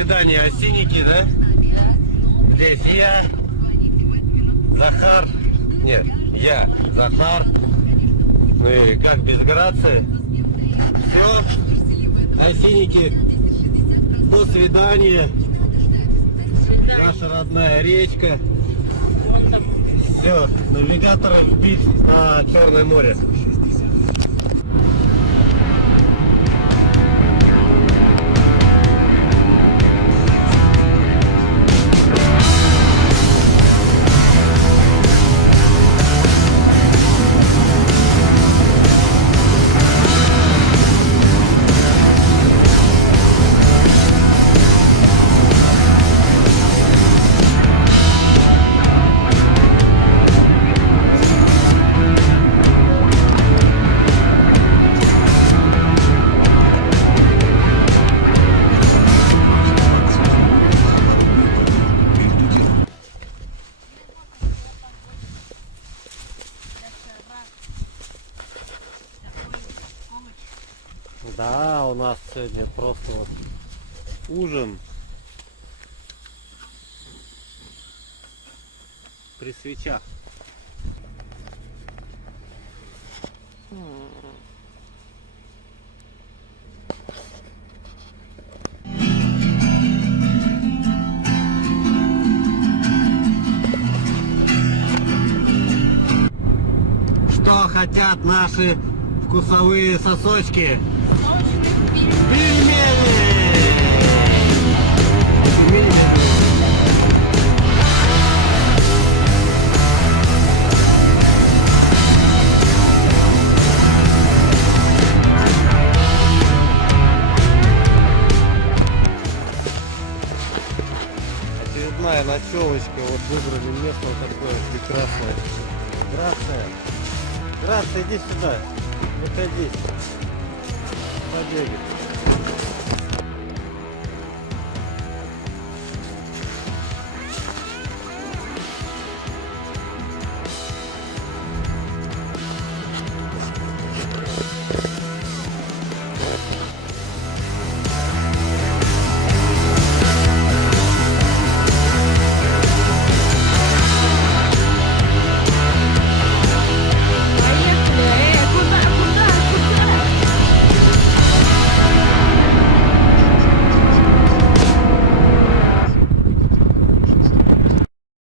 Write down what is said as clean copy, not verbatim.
свидания, осинники, да? Здесь я, Захар. Нет, я, Захар. Ну и как без грации. Все, осинники, до свидания. Наша родная речка. Все, навигатор вбит на Черное море. Да, у нас сегодня просто вот ужин при свечах. Что хотят наши вкусовые сосочки? Пельмени! Очередная ночевочка. Вот выбрали место вот такое прекрасное. Грация. Грация, иди сюда. Выходи. Побегай.